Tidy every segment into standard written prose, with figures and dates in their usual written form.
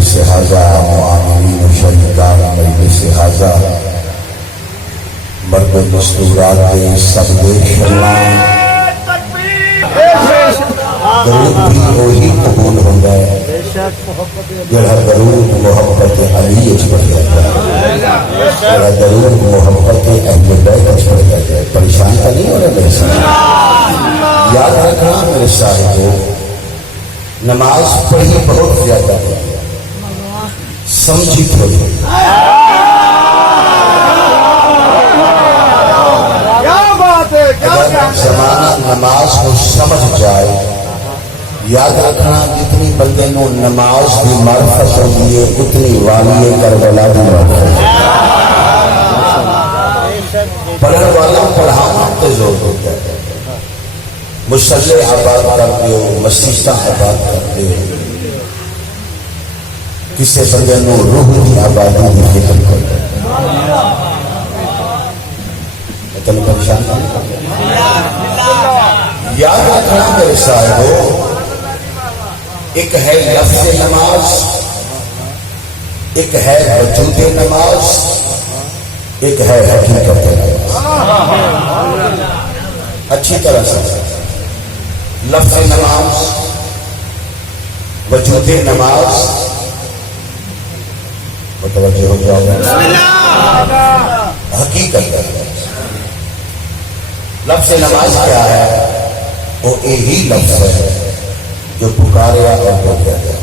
مجلس ھذا معاملین و شہیدان مجلس ھذا مرد مستورات سب شرمان درود بھی وہی قبول ہوتا ہے جڑا درود محبت علی پڑھ جاتا ہے، جڑا درود محبت اہل بیت پڑھ جاتا ہے۔ پریشان کا نہیں ہو رہا میرے ساتھ؟ یاد رکھنا میرے صاحبو، نماز پڑھی بہت زیادہ ہے، سمجھی تھوڑی۔ اگر زمانہ نماز کو سمجھ جائے، یاد رکھنا جتنی بندے نو نماز کی معرفت ہوتی ہے اتنی والی کربلا بھی معرفت ہے۔ پڑھنے والا پڑھانا تے زور ہوتا ہے، مصلی آباد کرتے ہو، مسجداں آباد کرتے ہو، کسی بندے نو روح کی آبادی کی فکر کرتے ہیں۔ تمہیں پریشان نہیں، یاد رکھنا میرے صاحبو، ایک ہے لفظ نماز، ایک ہے وجود نماز، ایک ہے حقیقت نماز۔ اچھی طرح سے لفظ نماز، وجود نماز، متوجہ ہو جاؤ، حقیقت نماز۔ لفظ نماز کیا ہے؟ وہ یہی لفظ ہے جو پکاریا اور بولیا گیا،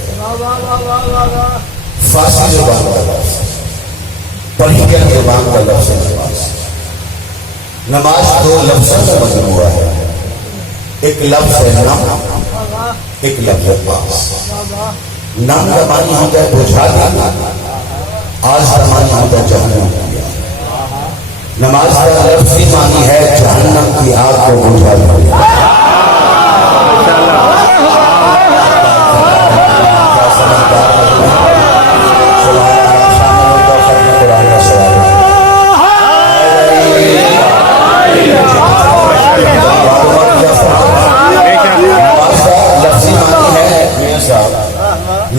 فارسی زبان کا لفظ، پرشین زبان کا لفظ نماز۔ نماز دو لفظوں کا مجموعہ ہے، ایک لفظ ہے نم، ایک لفظ پاس۔ نم کا معنی ہوتا ہے بجھا دینا، آج کا معنی ہوتا ہے جہنم کیا۔ نماز کا لفظی معنی ہے جہنم کی آگ کو بجھا دینا۔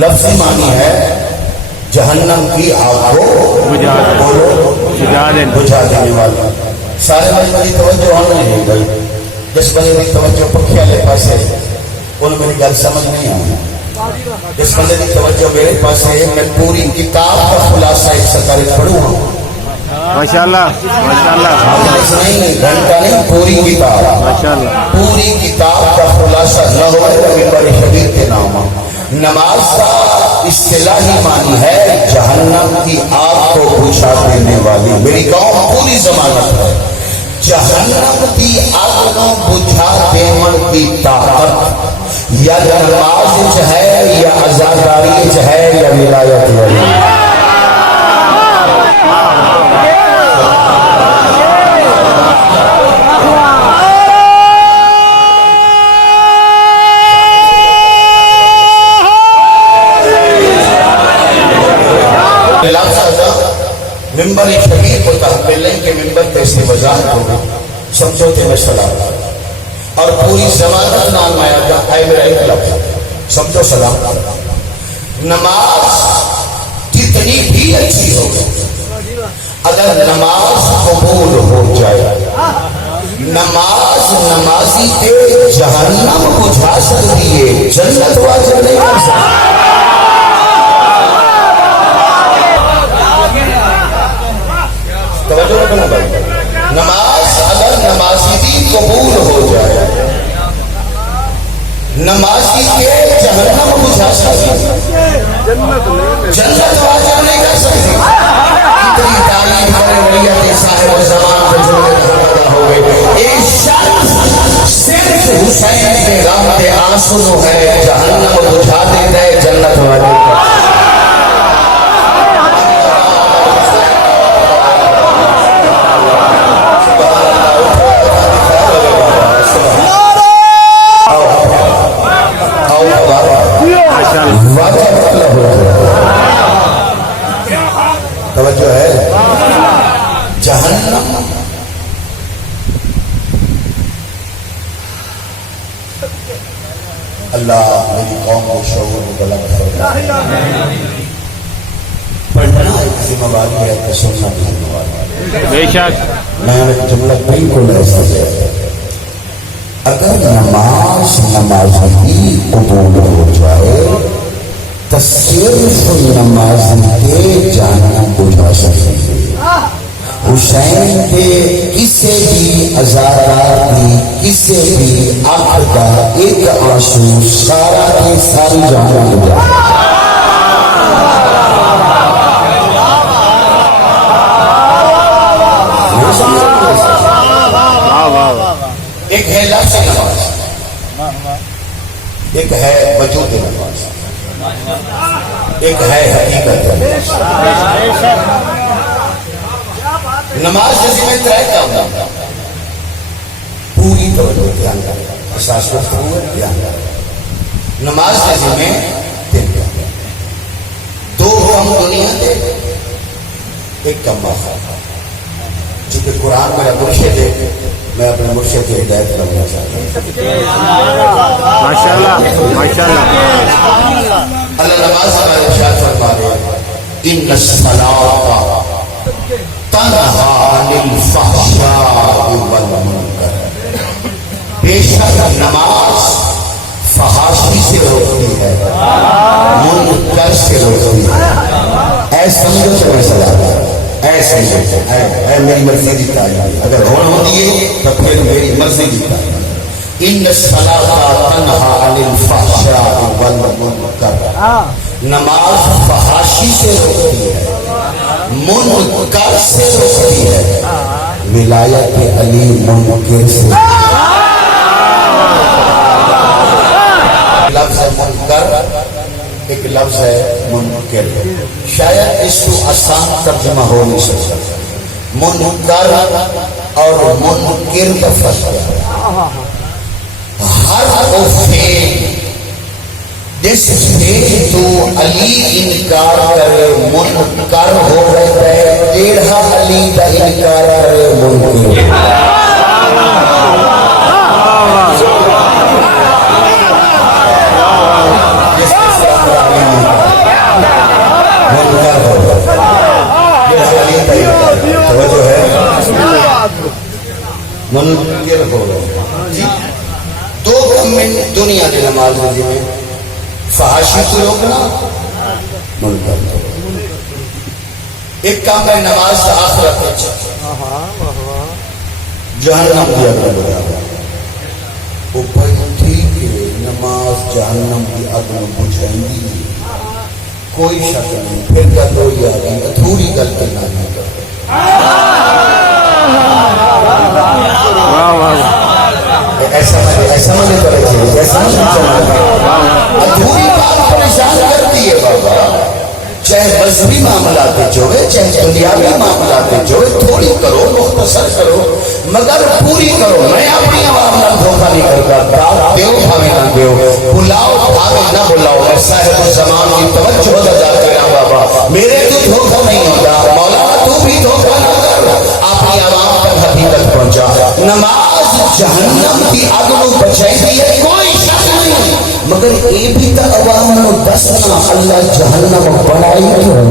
لفظی معنی ہے جہنم کی آگ کو بجھا دینے والا۔ سارے میری توجہ ہونے نہیں گئی، جس بندے کی توجہ پکھے والے پاس ہے ان میری گل سمجھ نہیں آئی۔ جس بندے کی توجہ میرے پاس ہے، میں پوری کتاب کا خلاصہ ایک سرکاری پڑھوں ہوں ماشاءاللہ ماشاءاللہ، نہیں گھنٹہ نہیں، پوری کتاب، پوری کتاب کا خلاصہ نہ ہوئے تو ممبر شبیر کے نام۔ نماز کا اصطلاحی معنی ہے جہنم کی آگ کو بجھا دینے والی۔ میری قوم پوری ضمانت ہے، جہنم کی آگ کو بجھا دینے کی طاقت یا نماز ہے یا عزاداری ہے یا ولایت ہے۔ ممبر شبیر کو تحمل لیں کہ ممبر پہ اس کی وضاحت ہوگی، سمجھو کہ میں سلام اور پوری ضمانت نام آیا گا، اے میرا ایک لفظ سمجھو سلام۔ نماز کتنی بھی اچھی ہو، اگر نماز قبول ہو جائے، نماز نمازی کے جہنم بجھا سکتی ہے، جنت واجب نہیں کر سکتی۔ نماز اگر نمازی بھی قبول ہو جائے، نمازی کے جہنم بجھا سکتی، جنت واجب نہیں کر سکتی۔ کتنی تعلیم کرے ولیت صاحب زمان کو جوڑے پیدا ہو گئے۔ ایک شخص صرف حسین کے غم کے آنسو ہے، جہنم بجھا دیتا ہے، جنت واجب کر سکتی۔ توجہ ہے، جہنم اللہ میری قوم کو شعور بلند فرمائے۔ پڑھنا ایک ذمہ واری ہے کہ سننا بھی ذمہ واری ہے. بے شک. میں نے جملہ بالکل ایسا ہے، اگر نماز ہی قبول ہو جائے تو صرف نماز کے جہنم بجھا سکتے ہیں. حسین کے کسی بھی عزادار کی کسی بھی آنکھ کا ایک آنسو سارا کی ساری جہنم بجھا. ایک ہے لفظ نماز، ایک ہے وجود نماز، ایک ہے حقیقت نماز. نماز جیسے میں طے کرتا پوری توجہ دھیان کرتا احساس کرتا ہوں دھیان کرتا. نماز جیسے میں دو ہم دنیا دے ایک کم باخر چونکہ قرآن میرا مرشد ہے، میں اپنے مرشد کی ہدایت کرنا چاہتا ہوں. ماشاءاللہ ماشاءاللہ. اللہ نماز ہمارے ارشاد فرما رہے ان الصلاۃ تنہا عن الفحشاء والمنکر، بے شک نماز فحاشی سے روکتی ہے، منکر سے روکتی ہے. اے سمجھو تو میں سلا اے سمجھو اے میری مرضی کی تعلیم اگر ہونا ہوتی ہے تو پھر میری مرضی کی تعلیم. ان الصلاۃ تنہا عن الفحشاء والمنکر، نماز فحاشی سے روکتی ہے، منکر سے روکتی ہے، ولایت علی منکر سے. لفظ منکر ایک لفظ ہے منکر، شاید اس کو آسان ترجمہ ہو نہیں سکتا. منکر اور منکر کا فرق ہے. ہر فعل جس فعل تو علی انکار کرے منکر ہو رہتا ہے، ٹیڑھا علی کا انکار کرے منکر. منکر ہو رہے دو کمنٹ دنیا کی نماز میں فحاشی تو روکنا، منکر تو روکنا. ایک کام ہے نماز آخرت جہنم دیا کرتا وہ ٹھیک ہے. نماز جہنم کی اگ میں بجھائیں گی کوئی شک نہیں. پھر گل ہو جائے گی ادھوری گل کرنا نہیں کرتے. ایسا مجھے کرے چاہیے ادھوری بات پریشان کرتی ہے بابا. چاہے مذہبی معاملات جو ہے چاہے دنیاوی معاملات جو ہے تھوڑی کرو مختصر کرو مگر پوری کرو. میں اپنی عوام نال دھوکہ نہیں کرتا. دیو بھاوے نہ دیو، بلاؤ بھاوے نہ بلاؤ، میں صاحب الزمان کی توجہ ادا کرا بابا. میرے تو دھوکہ نہیں ہوتا، مولانا تو بھی دھوکہ نہ کر، اپنی عوام تک حقیقت پہنچا. نماز جہنم کی آگ نو بچائے گی کوئی شک نہیں، مگر یہ بھی تو عوام نو دسنا اللہ جہنم بنائی کیوں.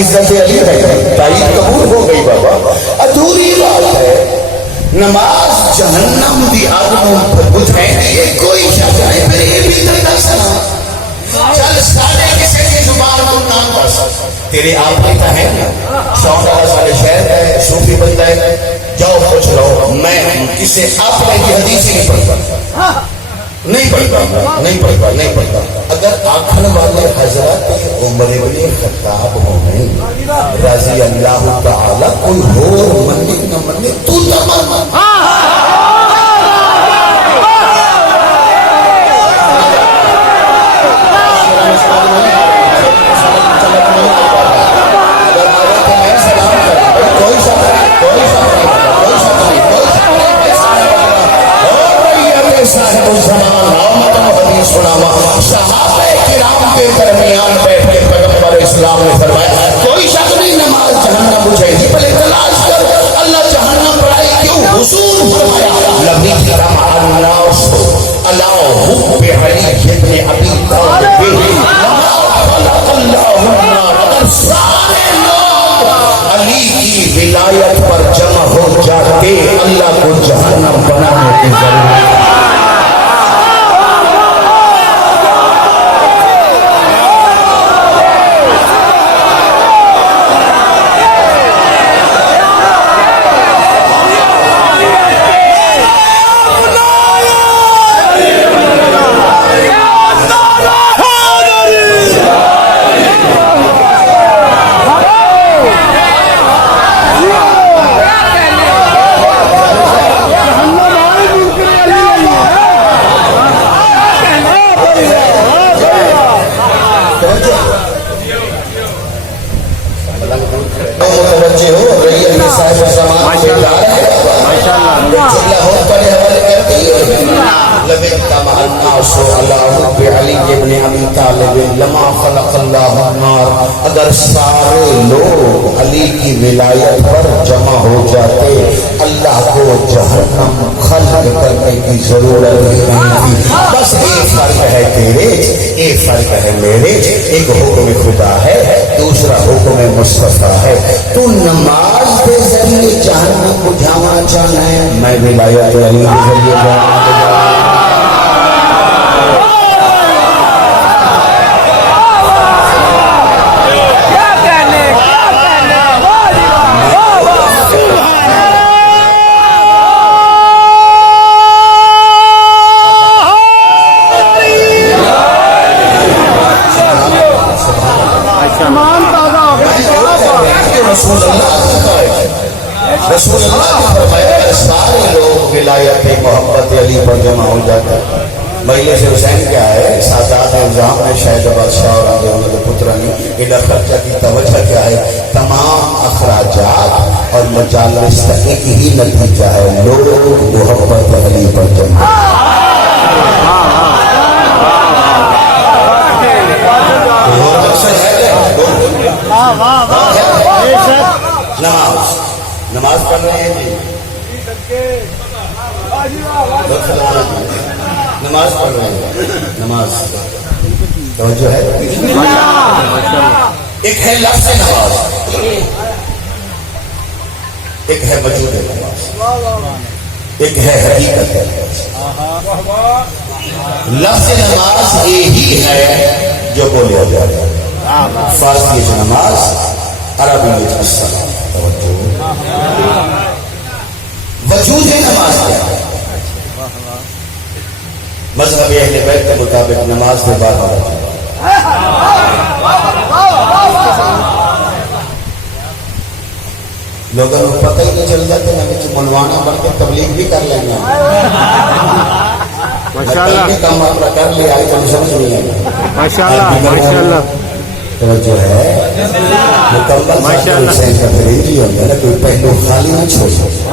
عزت علی ہے تائید قبول ہو گئی بابا. ادھوری بات ہے نماز جہنم دی آگ میں بجھائیں گے کوئی شک نہیں. پھر یہ بھی تو دسنا چل سارے کسی کی زبان میں نام بس تیرے آپ نے تو ہے نا شوق والا سارے شہر ہے صوفی بندہ ہے جاؤ پوچھ لو. میں کسی آپ نے کی حدیث ہی نہیں پڑھتا نہیں پڑھتا. اگر آخر والے حضرت عمر بن خطاب ہوئے رضی اللہ تعالی کوئی ہو منی نہ منی تو تمام کوئی حضور فرمایا لبی کرم الناس علی حب علی ابن ابی طالب لما خلق اللہ النار، اگر سارے لوگ علی کی ولایت پر جمع ہو جاتے اللہ کو جہنم بنانے کی ضرورت ہے۔ لما خلق اللہ النار، اگر سارے لوگ علی کی ولایت پر جمع ہو جاتے اللہ کو جہنم خلق کرنے کی ضرورت نہیں تھی۔ بس ایک فرق ہے تیرے، ایک فرق ہے میرے، ایک حکم خدا ہے، دوسرا حکم مصطفیٰ ہے۔ تو نماز کے ذریعے جہنم کو جھانا چاہنا ہے، میں ولایت علی کے ذریعے جہنم کو جھانا۔ رسول اللہ نے فرمایا کہ سارے لوگ ولایت محبت علی پر جمع ہو جاتے ہیں۔ مجلس حسین کیا ہے؟ سادات نظام میں شاید بادشاہ اور آگے انہوں نے پترانی ادھا خرچہ کی توجہ کیا ہے؟ تمام اخراجات اور مجالس کا ایک ہی نتیجہ ہے، لوگ محبت علی پر جمع۔ نماز پڑھ رہے ہیں جی، نماز پڑھ رہے ہیں، نماز توجہ ہے۔ ایک ہے لفظ نماز، ایک ہے وجود نماز، ایک ہے حقیقت نماز۔ لفظ نماز یہی ہے جو بولیا جاتا ہے، فارسی سے نماز، عربی میں الصلاۃ۔ وجود نماز کیا ہے؟ مذہب اہل بیت کے مطابق نماز کے بعد لوگوں کو پتہ ہی نہیں چل جاتے نہ کہ منوانا بن کے تبلیغ بھی کر لیں گے، کام اپنا کر لیا آئی تو سمجھ نہیں آئی۔ ماشاءاللہ جو ہے مکمل حسین کا فریضی ہوتا ہے نا، کوئی پہلو خالی نہ چھوڑ سکتا۔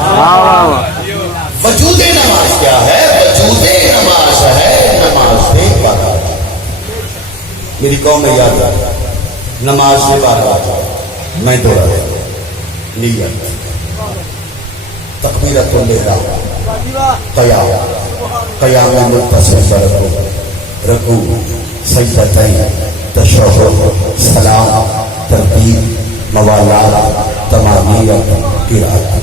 وجود نماز کیا ہے؟ وجود نماز ہے نماز کے بارات۔ میری قوم میں یاد رکھا، نماز کے بارات میں دوڑا نیت، تکبیرۃ الاحرام، قیام، قیام متصل برکوع، رکوع، سجدتین، تشہد، سلام، ترتیب، موالات، تمامیت، قرات۔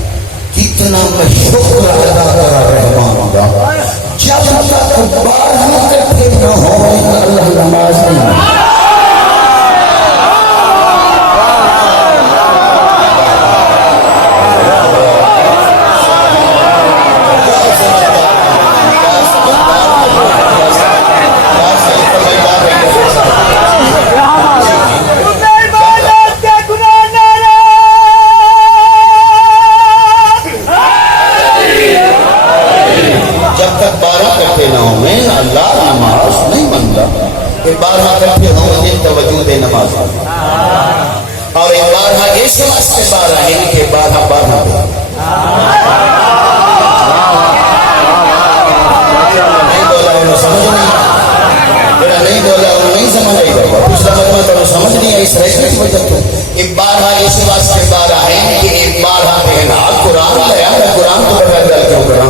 کتنا میں شکر ادا کرا رحمان کا، جب تک بارہ کٹھے نہ ہو اللہ نماز نہیں۔ اور ایک بارہ اس واسطے بارہ ہے کہ بارہ بارہ نہیں بولا انہوں سمجھ نہیں، جڑا نہیں بولا انہوں نہیں سمجھ آئی گا، پچھلا مطمئن تو انہوں سمجھ نہیں آئی اس رہے کی وجہ تو ایک بارہ اس واسطے بارہ ہے کہ ایک بارہ کہنا قرآن لیا، قرآن تو بغیر گل کیوں کرا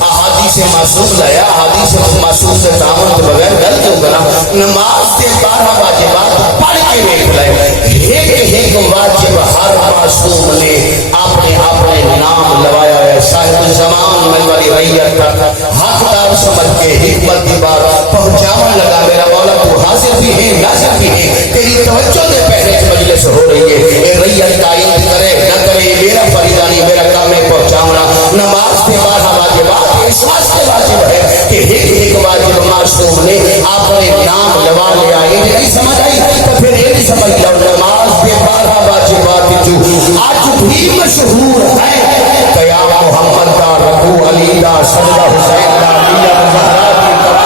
احادیث معصوم لایا احادیث معصوم سے تعامل کے بغیر گل کیوں کرا نماز کے 12 واجبات پڑھ کے دیکھ لے ایک واجب ہر معصوم نے اپنے نام لوایا ہے صاحب زمان میں والی ریت کا حقدار سمجھ کے حکمت کی بات پہنچاون لگا میرا مولا تو حاضر بھی ہے ناظر بھی ہے تیری توجہ کے پہلے مجلس ہو رہی ہے اے ریت قائم کرے نہ کرے میرا فریضانی میرا کام ہے پہنچاونا نماز کے 12 واجبات اس واسطے واجب ہے کہ ایک واجب معصوم نے اپنے نام لوا لیا یہ نہیں سمجھ آئی تو پھر یہ نہیں سمجھ لو نماز کے 12 واجبات جو آج بھی مشہور ہے قیام محمد کا رکوع علی کا سجدہ حسین کا علی زہرا کی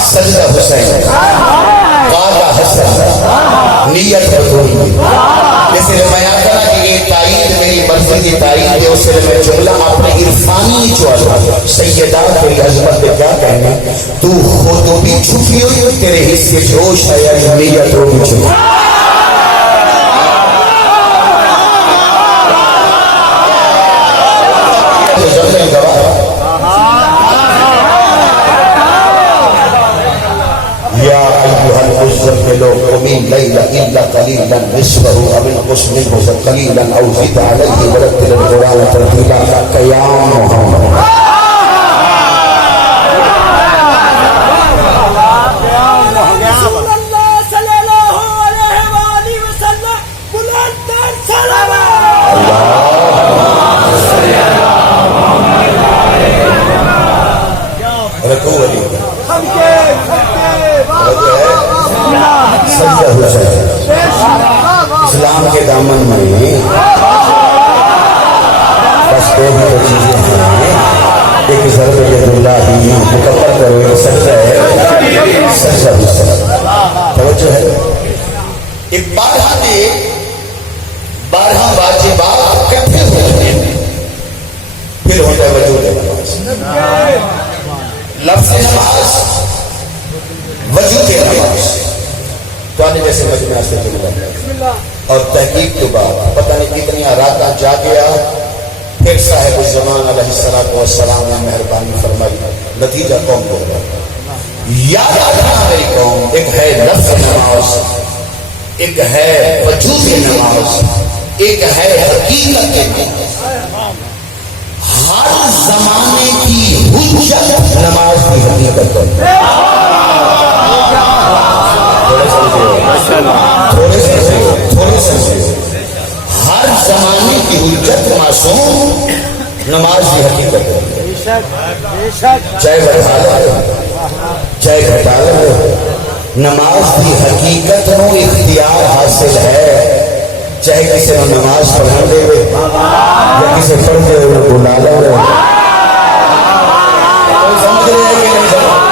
سجدہ حسین قاضا حسن نیت حضوری جیسے میں آتا کہ یہ تائید میری مرضی کی تائید ہے اس سے میں جملہ اپنے عرفانی جو اللہ سیدہ تیری عظمت پہ کیا کہنا تو خود بھی چھپی ہوئی تیرے حصے جوش ہے یا نیت ہو بھی چھپی قمين ليلا إلا قليلا نصفه أو انقص منه قليلا أو زد عليه ورتل القرآن ترتيلا قيام محمد اسلام کے دامن میں بس دو ہی چیزیں ہیں ایک ضرب ید اللہ ہی مکبر کرو ایک سجدہ ہے سجدہ حسین توجہ ہے ایک 12 واجبات کیسے ہوتے ہیں پھر ہوتا ہے وجود نماز لفظ نماز وجود نماز تو آنے جیسے مجمع سے جملہ اور تحقیق کے بعد پتہ نہیں کتنی راتیں جا گیا پھر صاحب الزمان علیہ السلام نے مہربانی فرمائی نتیجہ قوم کو یاد رکھنا میری قوم ایک ہے لفظ نماز ایک ہے وجود نماز ایک ہے حقیقت نماز ہر زمانے کی حجت نماز کی حقیقت ہے تھوڑے سے ہر زمانے کی حجت معصوم نماز کی حقیقت ہے چاہے بڑھالا چاہے گھٹالا نماز کی حقیقت ہو اختیار حاصل ہے چاہے کسی نے نماز پڑھا دے یا کسی پڑھ دے بلا لے سمجھ رہے ہیں کہ نہیں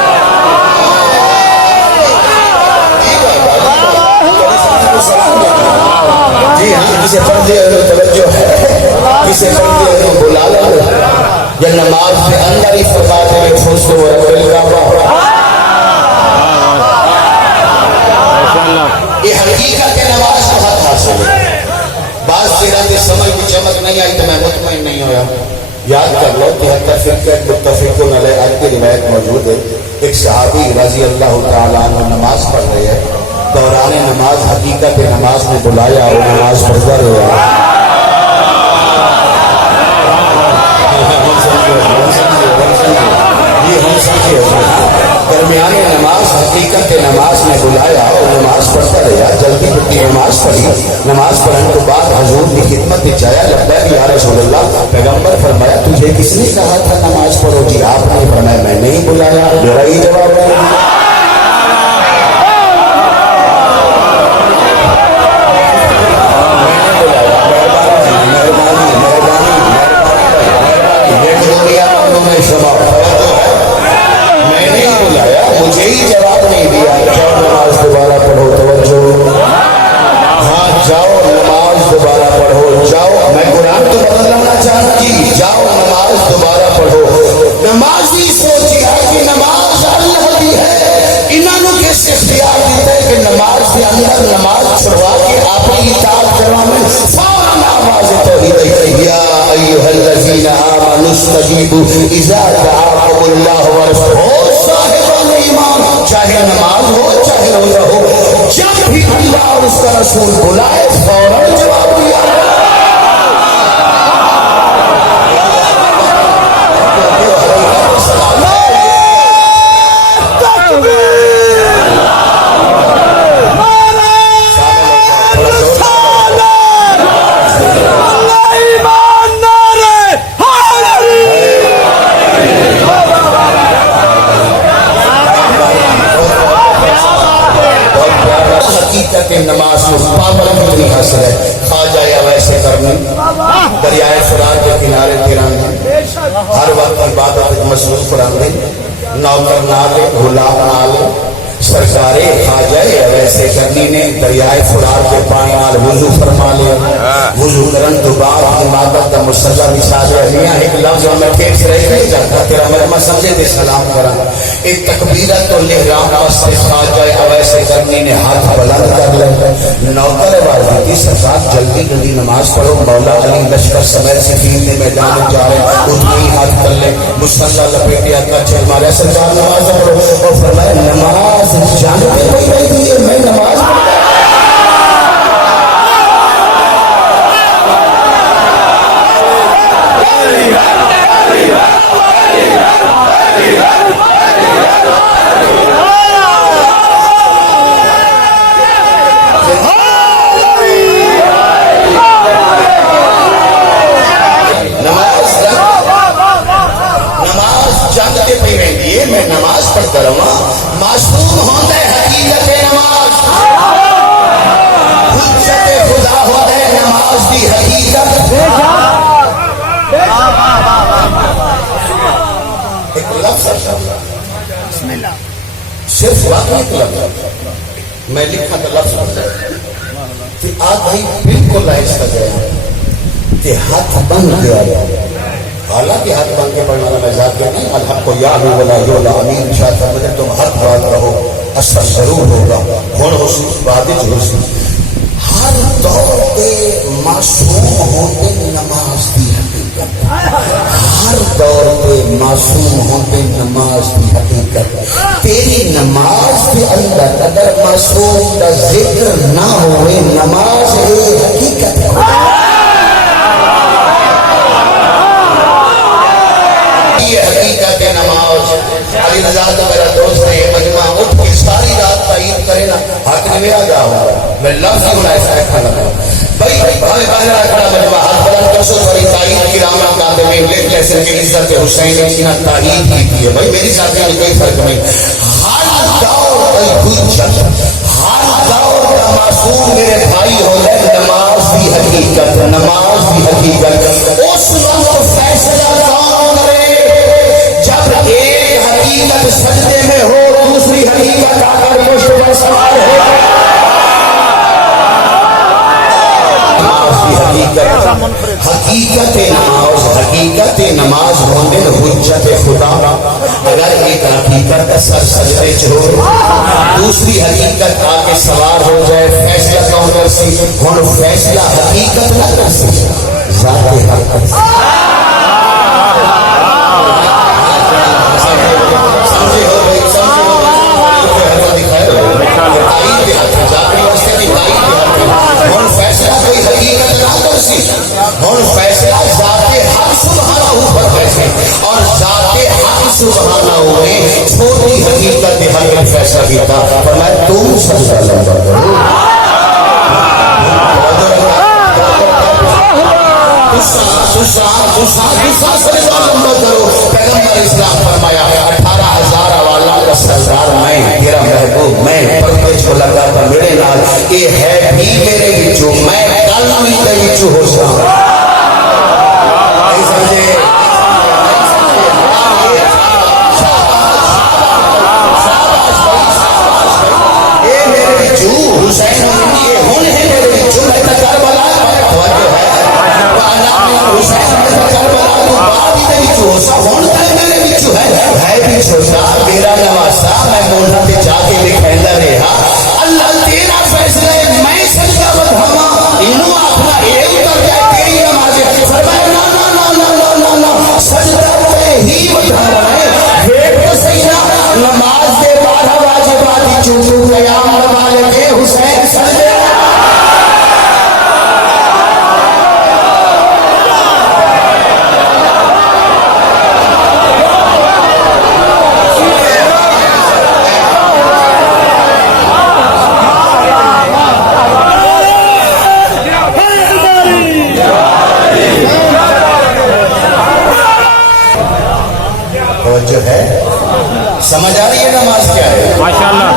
جی ہاں کسی پردے توجہ ہے کسی پردے بلا لے یا نماز کے اندر ہی فرماتے ہیں خوش ہو رب الکعبہ یہ حقیقت نماز کو حق حاصل ہے بعض سیرت سمجھ کی چمک نہیں آئی تو میں مطمئن نہیں ہویا یاد کر لو 73 فرقے متفقون علیہ آج کی روایت موجود ہے ایک صحابی رضی اللہ تعالیٰ عنہ نماز پڑھ رہے ہیں دوران نماز حقیقت نماز نے بلایا اور نماز پڑھتا رہا درمیان نماز حقیقت نماز نے بلایا اور نماز پڑھتا رہا جلدی جلدی نماز پڑھی نماز پڑھنے کے بعد حضور کی خدمت میں جایا لبیک یا رسول اللہ پیغمبر فرمایا تجھے کس نے کہا تھا نماز پڑھو جی آپ نے فرمایا میں نہیں بلایا میرا ہی جواب ہے ہوئی گئی یا ایھا الذین آمنوا استجیبوا اذا دعاکم اللہ ورسولہ صاحبان ایمان چاہے نماز ہو چاہے روزہ ہو جب بھی اللہ اور اس کا رسول بلائے فوراً جواب دیا نماز کو پابند کتنی حاصل ہے خواجہ یا ویسے کرنے دریائے فرات کے کنارے تیرانے ہر وقت عبادت مصروف رہنے نوکر نالے غلام نالے سرکارے خواجہ یا ویسے کرنی نے دریائے فرات کے پانی نال وضو فرما لیا وضو کرن تو بعد عبادت کا مصلی بچھا دیا میاں ایک لفظ میں ٹھیک سے رہ نہیں جاتا تیرا میں سمجھے تے سلام کرا ایک تکبیرت تو لہرام واسطے خواجہ یا ویسے کرنی نے ہاتھ بلند کر لیا نوکر آواز دی سرکار جلدی جلدی نماز پڑھو مولا علی لشکر سمیت سفین میں میدان میں جا رہے اتنی ہاتھ کر لے مصلی لپیٹے اکا چل مارے سرکار نماز پڑھو اور فرمایا نماز جانتے کوئی نہیں دیئے میں نماز پڑھا میں نماز پڑھتا رہا معصوم ہوتا ہے حقیقت نماز حجت خدا ہوتا ہے نماز دی حقیقت ایک لفظ بسم اللہ صرف واقعی ایک لفظ میں لکھا تھا لفظ بنتا ہے کہ آدھی بالکل آہستہ گیا کہ ہاتھ بند گیا حالانکہ ہاتھ بند کے پڑھنے والا میں ذات کیا نہیں الحق کو یا ہو ولا یولا امین شاہ مجھے تم ہاتھ بات رہو اثر ضرور ہوگا ہون حسوس بادج حسوس ہر دور پہ معصوم ہوتے نماز کی حقیقت ہر دور پہ معصوم ہوتے نماز کی حقیقت تیری نماز کے اندر اگر معصوم کا ذکر نہ ہوئے نماز یہ حقیقت ہے یہ حقیقت نماز علی رضا میرا دوست ہے یہ مجمع اٹھ کے ساری رات تعین کرے نا حق میں آ جاؤ میں لفظ ہی بنا ایسا رکھا لگا بھائی بھائی باہر رکھنا مجمع ہاتھ بلند کر سو بڑی تعین کی راما کاتے میں لکھ کیسے کہ عزت حسین نے سینہ تعین کی ہے بھائی میری ساتھ میں کوئی فرق نہیں ہر دور کا حجت ہر دور کا معصوم میرے بھائی ہو جائے نماز کی حقیقت نماز کی حقیقت اس وقت فیصلہ کون کرے جب ایک حقیقت سجدے میں ہو دوسری حقیقت آ کر پشت پر سوار ہو حقیقت نماز ہونے حجت خدا اگر ایک حقیقت سر سجدے چھوڑے دوسری حقیقت آ کے سوار ہو جائے فیصلہ کون کر سی اور فیصلہ حقیقت نہ کر سی ذات حق سمجھے ہو گئی سمجھے ہو گئی فیصلہ کوئی حقیقت نہ کر سی اور فیصلہ ذات حق سبحانہ اوپر کیسے اور ذات حق سبحانہ ہوئے چھوٹی حقیقت حق میں فیصلہ کیتا فرمایا تم سجدہ لمبا کرو پیغمبر اسلام فرمایا 18,000 حوالہ کا سردار میں تیرا محبوب میں پرپیچ کو لگا تھا میرے نال یہ ہے بھی میرے بچو میں کلامی کے بچو ہو سا نہیں سمجھے یہ میرے بچو حسین یہ ہونے ہیں میرے بچو میں تکر بلا توجہ ہے حسین میں تکر بلا تو بات ہی نہیں چوسا ہونے میرے بچو ہے بھی چھوٹا میرا نواسا میں بولنا پہ جا کے بھی کہنا رہا اللہ تیرا فیصلہ ہے میں سجدہ بدھما انہوں اپنا ایک اتر جائے تیری توجہ ہے؟ سمجھ آ رہی ہے نماز کیا ہے؟ ماشاءاللہ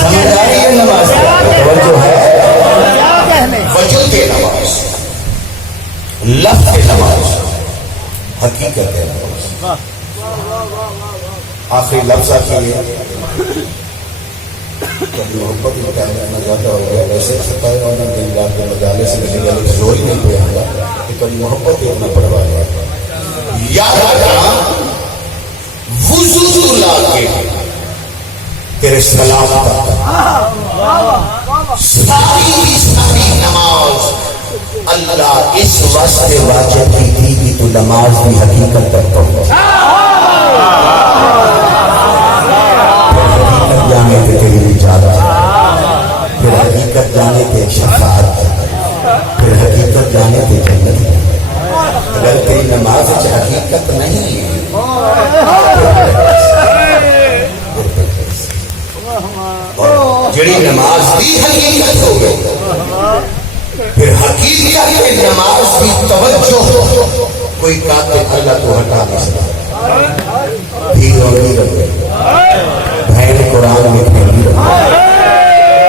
سمجھ آ رہی ہے نماز کیا ہے؟ توجہ ہے؟ وجود نماز، لفظ نماز، حقیقت نماز. آخری لفظ آخری ہے جب محبت کا اتنا زیادہ ہو گیا ویسے سکتا ہے اور دن رات کے مجالے سے لگے گا لیکن زور ہی نہیں پہ آگا کہ کبھی محبت ہی اتنا پڑوا گیا. یاد رکھنا وضو لا کے تیرے سلام تک ساری نماز اللہ اس واسطے واجب کی تھی کہ تو نماز کی حقیقت تک پڑھو. حقیقت جانے کے تیری نجات، پھر حقیقت جانے کے شفاعت، پھر حقیقت جانے کے جنت. اگر تیری نماز حقیقت نہیں ہے جڑی نماز دی حقیقت ہو گئی پھر حقیقت کے نماز کی توجہ کوئی قاتل اللہ کو ہٹا نہیں سکتا. بھی روی رہے بہن قرآن میں پھیلی رہے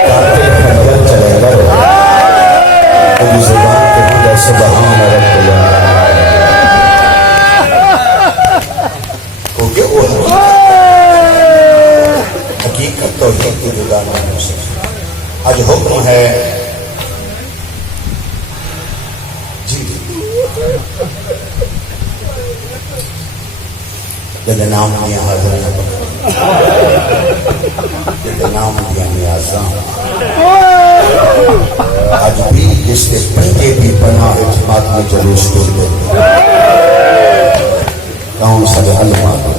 قاتل خنجر چلے گا پوری زبان کے ہوں سبحان رب اللہ کیونکہ وہ حقیقت توحید کی جدا نہیں ہو سکتی. آج حکم ہے جد نام دیا حاضر جد نام دیا نیازاں آج بھی جس کے پنجے بھی بنا اجماعت میں جلوس کو دے کون سا حل مانو.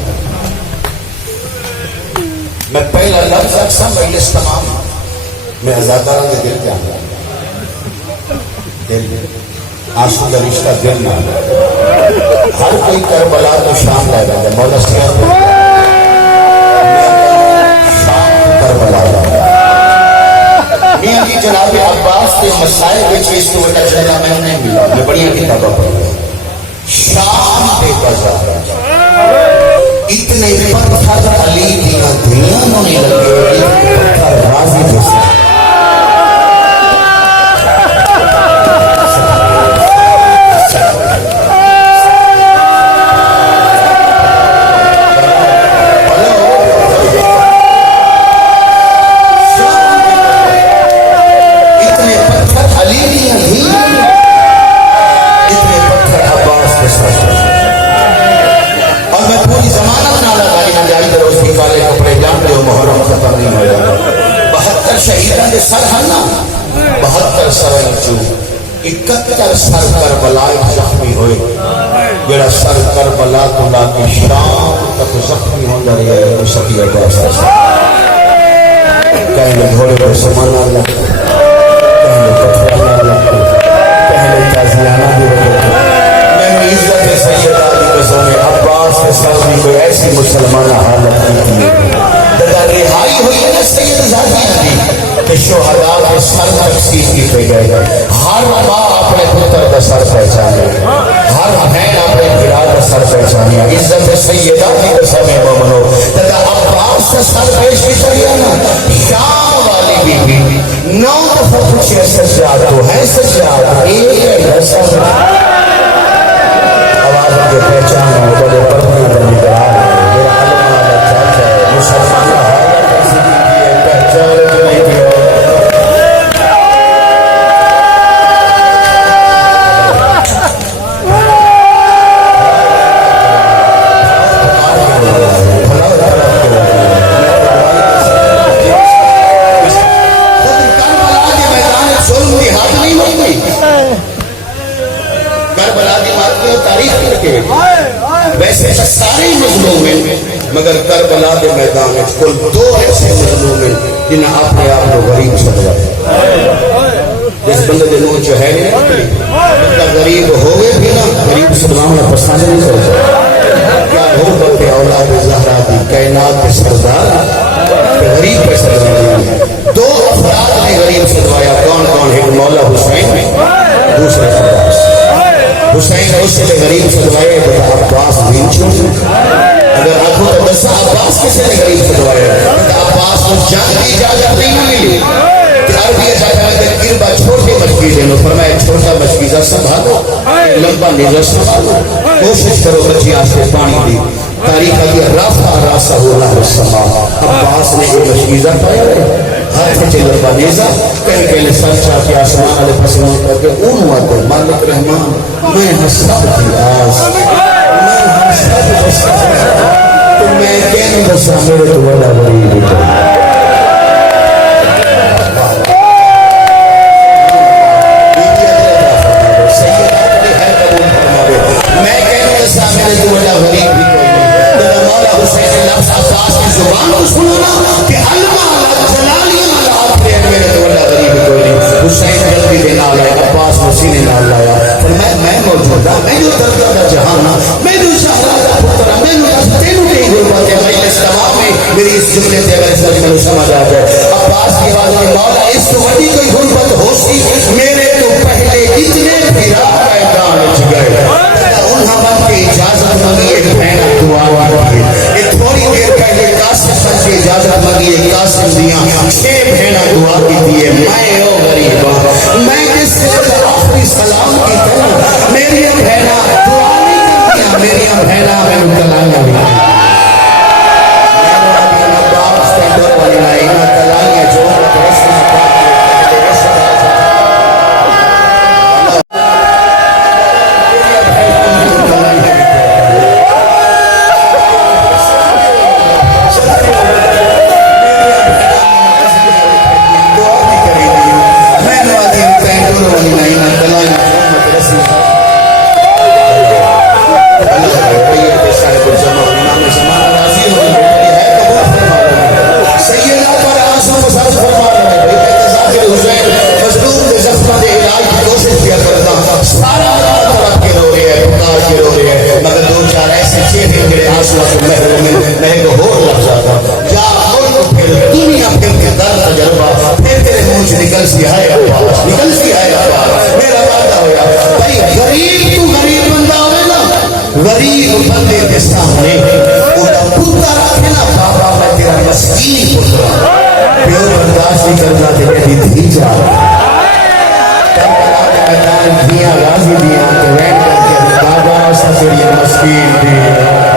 میں پہلا لفظ اکثر مجلس تمام میں ازادارہ کے دل جانا دل آنسو کا رشتہ دل نہ ہر کوئی کربلا تو شام لے رہا ہے. مولا صاحب شام کربلا میاں کی جناب عباس کے مسائل کے چیز کو بڑا چہرہ میں نہیں ملا. میں بڑی کتابیں پڑھی شام پہ بازار اتنے پتھر علی دیا دنیا نہیں لگے پتھر راضی جیسا شہیدان کے سر ہننا 72 سر انچو 71 سر کربلا زخمی ہوئے میرا سر کربلا تو لا کے شام تک زخمی ہوتا رہا ہے. وہ سکی عباس کہنے گھوڑے پر سمانا لگتا کہنے پتھرانا لگتا کہنے تازیانہ بھی لگتا. میں نے عزت سیدہ علی قسم عباس کے سامنے کوئی ایسی مسلمانہ حالت نہیں کی دادا رہائی ہوئی ہے سید زادی دی کہ شہداء کے سر تقسیم کی پہ گئے. ہر ماں اپنے پتر کا سر پہچانے ہر بہن اپنے بھرا کا سر پہچانے. عزت سیدہ کی قسم مومنو دادا عباس کا سر پیش کی چڑیا نا شام والی بی بی 9 دفعہ پوچھے سجاد تو ہے سجاد ایک ہے سر آواز کے پہچان ہے بڑے پردے کا نگران میرا علم والا چاچا ہے مسلمان حالت ایسی کی ہے پہچان جو نہیں دیا. ویسے سارے مظلوم ہیں مگر کربلا کے میدان میں کل 2 ایسے مظلوم ہیں جنہیں اپنے آپ کو غریب سمجھا. جس بندے کے منہ جو ہے نا غریب ہوئے بھی نا غریب سلام پسند نہیں کرتا. کیا حکمت اولاد زہرا دی کائنات کے سردار غریب پہ سردار 2 افراد نے غریب سلوایا. کون کون؟ ایک مولا حسین دوسرے عباس. حسین اس سے غریب سدوائے بتا عباس وینچو اگر آنکھوں تو دسا عباس کسے نے غریب سدوائے بتا عباس کو جان کی اجازت نہیں ملی کہ عربی اجازت میں گربا چھوٹے مشکیزے نو فرمایا چھوٹا مشکیزہ سنبھالو لمبا نیزہ سنبھالو کوشش کرو بچیاں سے پانی دی تاریخ دیا رافع راسہ اللہ السما عباس نے یہ مشکیزہ پایا ہے ہاتھ سے لمبا نیزہ کہیں کہ لسان چاہ کے آسمان علیہ پسمان کر کے اون وقت مالک رحمان میں حساب کی آس میں حساب بسا تو میں کہنے بسا میرے تو بڑا غریب ہے میری اس جملے سے اگر اس میں سمجھ آ جائے عباس کی آواز میں مولا اس تو وڈی کوئی غربت ہو سی میرے تو پہلے اتنے پھرا میدان چ گئے انہاں بن کے اجازت مانگی ایک بہن دعا کی یہ تھوڑی دیر پہلے قاسم سن سے اجازت مانگی ایک قاسم دیاں 6 بہناں دعا کی دیے میں او غریب میں کس سے آخری سلام کی کروں میری بہناں دعا نہیں کرتی میری بہناں میں کلام نہیں غریب بندے کے سامنے اوٹا پتہ رکھے نا بابا میں تیرا مسکین پترا پیو برداشت نہیں کرتا تھے کہ دھی جا تنبلا کے میدان دیا غازی دیا تو وین کر کے بابا سا تیری مسکین دی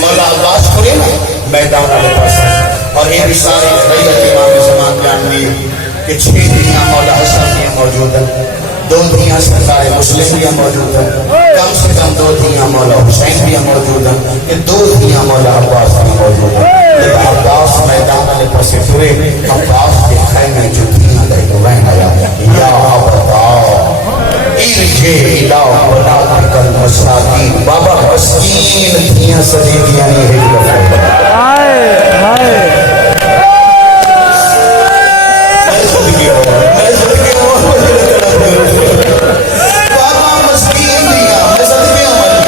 مولا عباس کھلے نا میدان والے پاس اور یہ بھی سارے ریت امام زمان بیان میں کہ 6 دنیا مولا حسن دیا موجود ہیں 2 دنیا سرکار مسلم دیا موجود ہیں کم سے کم 2 دنیا مولا حسین دیا موجود ہیں کہ 2 دنیا مولا عباس دیا موجود ہیں لیکن عباس میدان والے پاس پورے عباس کے خیمے جو دنیا گئے تو وہن آیا یا عبدا ارجے الہ ولادک المساکین بابا مسکین دنیا صدی دیا نہیں ہے بابا مسکین دیا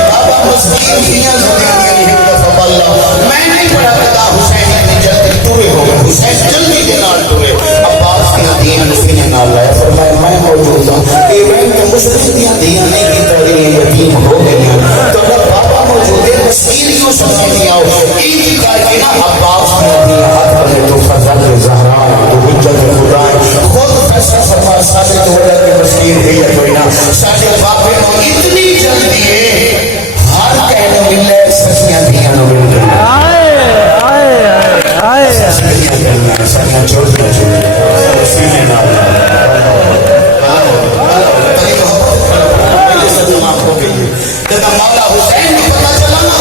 بابا مسکین دیا میں نہیں پڑھا پتا حسین اتنی جلدی پورے ہو گئے حسین جلدی کے نال پورے عباس کی دین اسی نے نال لائے فرمایا میں موجود ہوں ایوین تو مسلم دیا دیا نہیں کی تحریر یتیم ہو گئے ہیں تو اگر بابا موجود ہے مسکین کیوں سمجھ دیا ہو ایجی کہا کہ نا عباس کی دیا حد کرے تو فضل زہران تو حجت خدای خود فیصلہ فرما ساتھ تو وجہ کے مسکین ہے یا کوئی نا ساتھ باپے کو اتنی جلدی ہے ہر کہنے ملے سچیاں دیا نو مل گئی سچیاں دیا سچیاں چھوڑ دیا سینے نہ مولا حسین کو پتا چلا نا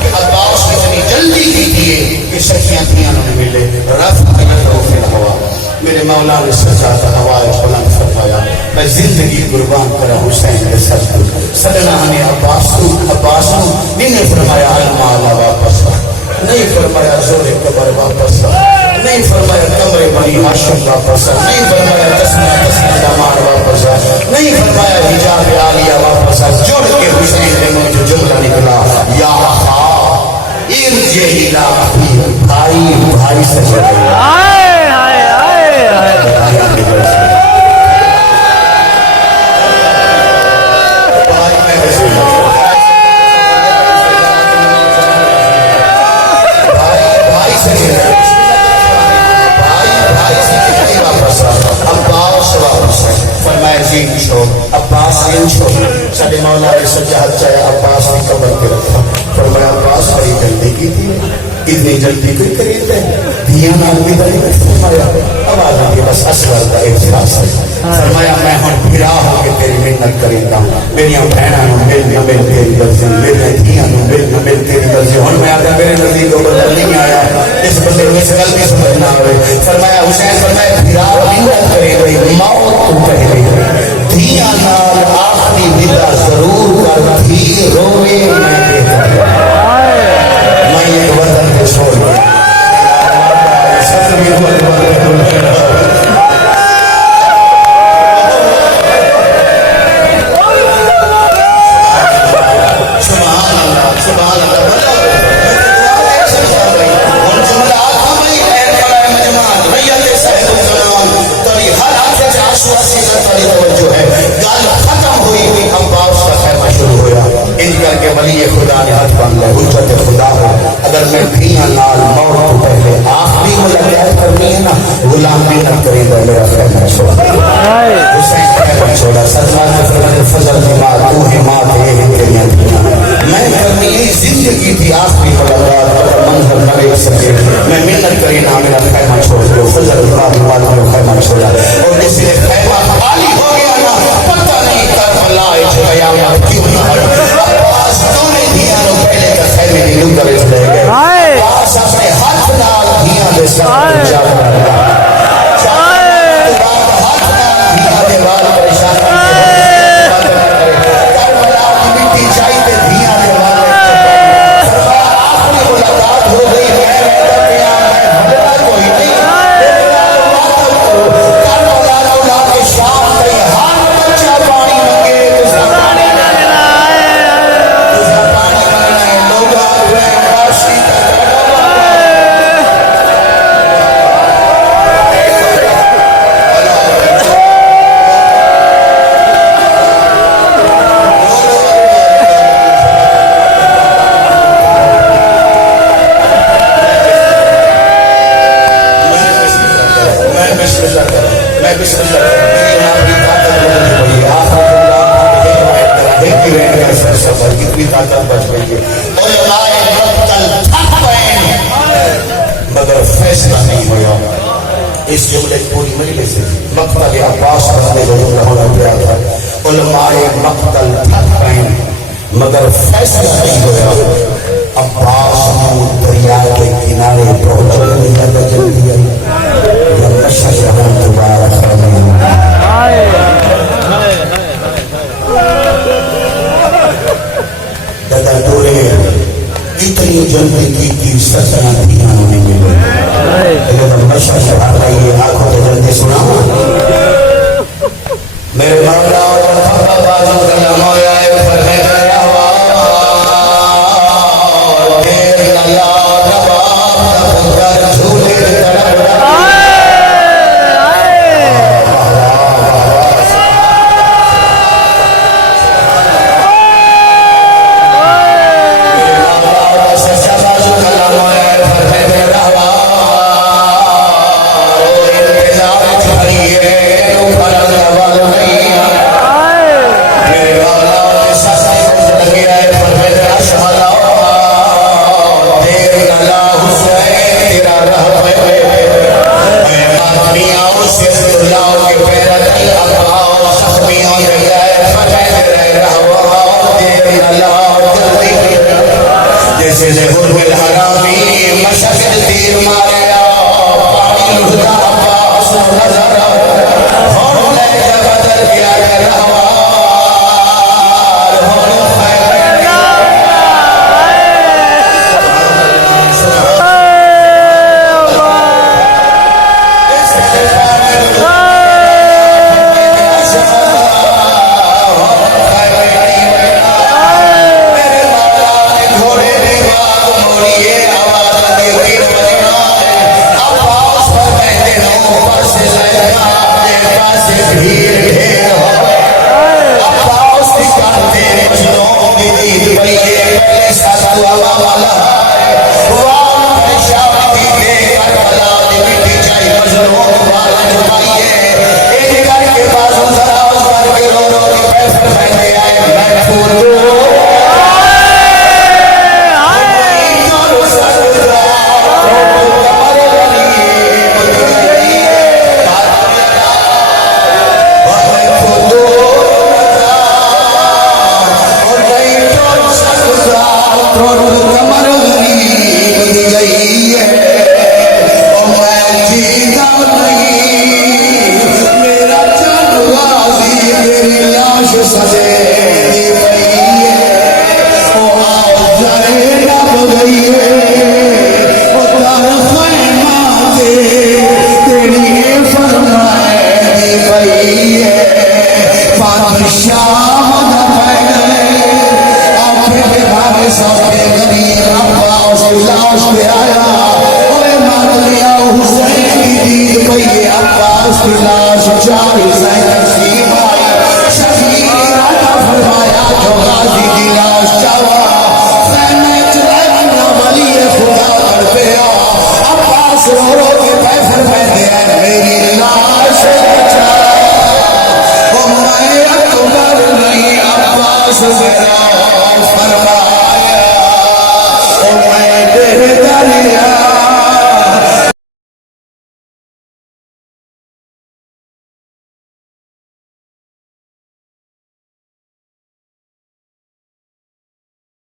کہ عباس نے اتنی جلدی کی دیئے کہ سچیاں دیا نو ملے رفع کرو فی الہوا میرے مولا نے سچا تھا ہوائے بلند فرمایا میں زندگی قربان کرا حسین کے سچ صدنا ہمیں عباس کو انہیں فرمایا علماء اللہ واپس نہیں فرمایا زور قبر واپس آ، نہیں فرمایا کمرے بنی ہاشم واپس آ، نہیں فرمایا تسمہ دامان واپس آ، نہیں فرمایا حجاب عالیہ واپس آ. جڑ کے حسین نے مجھے جملہ نکلا یا اخا ارجع الی ابی، بھائی سے چلے آئے آئے آئے آئے سارے مولا نے سجاد چاہیا عباس کی قبر کے رکھا. فرمایا عباس بڑی جلدی کی تھی، اتنی جلدی کوئی کریتے دھیاں نال بھی دلی میں. فرمایا آواز آتی بس اصغر کا احساس ہے. فرمایا میں ہن پھرا ہو کے تیری محنت کریندا، میری بہناں نوں مل نہ مل تیری مرضی، میری دھیاں نوں مل نہ مل تیری مرضی. ہن میں آتا میرے نزدیک کو بدل نہیں آیا، اس بندے کو اس گل کی سمجھ نہ آئے. فرمایا حسین فرمایا پھرا محنت کرے گئی موت تو پہلے دھیاں نال آخری ودا ضرور کر دھی روے میں دیکھا میں ایک وطن کے چھوڑ سب بھی ولی خدا نے ہاتھ باندھ لے حجت خدا ہو. اگر میں دھیاں نال موت تو پہلے آخری ملاقات کرنی ہے نا، غلام بھی نہ کرے گا میرا خیمہ چھوڑا. حسین خیمہ چھوڑا. سرکار نے فرمایا فضل کی ماں تو ہے، ماں یہ ہے تیریاں دھیاں. میں کرنی یہ زندگی تھی آخری ملاقات، اگر منظر نہ لے سکے میں محنت کری نہ میرا خیمہ چھوڑ دو. فضل کی ماں نے خیمہ چھوڑا. اور جس نے خیمہ خالی ہو گیا نا، پتہ نہیں کربلا قیامت کیوں نہ ہو. اپنے ہاتھ نال دھیاں دے سر پہنچا کر مگر فیصلہ نہیں ہوا. اس جملے پوری مجلس سے مقتل عباس بندے کو جملہ ہونا پڑا تھا. علماء مقتل تھک پائیں مگر فیصلہ نہیں ہوا. عباس نے دریا کے کنارے پہنچنے لگا جلدی یا نشہ جہاں دوبارہ خرابی دادا ٹورے اتنی جلدی کی سزا دھیان نہیں ملے. اگر نشہ شہر رہی ہے آنکھوں تو جلدی سنا میرے مولا اور خبر بازو کا مویا ہے فرمے گیا تیر اللہ رباب تبکر جھولے تڑپ الہ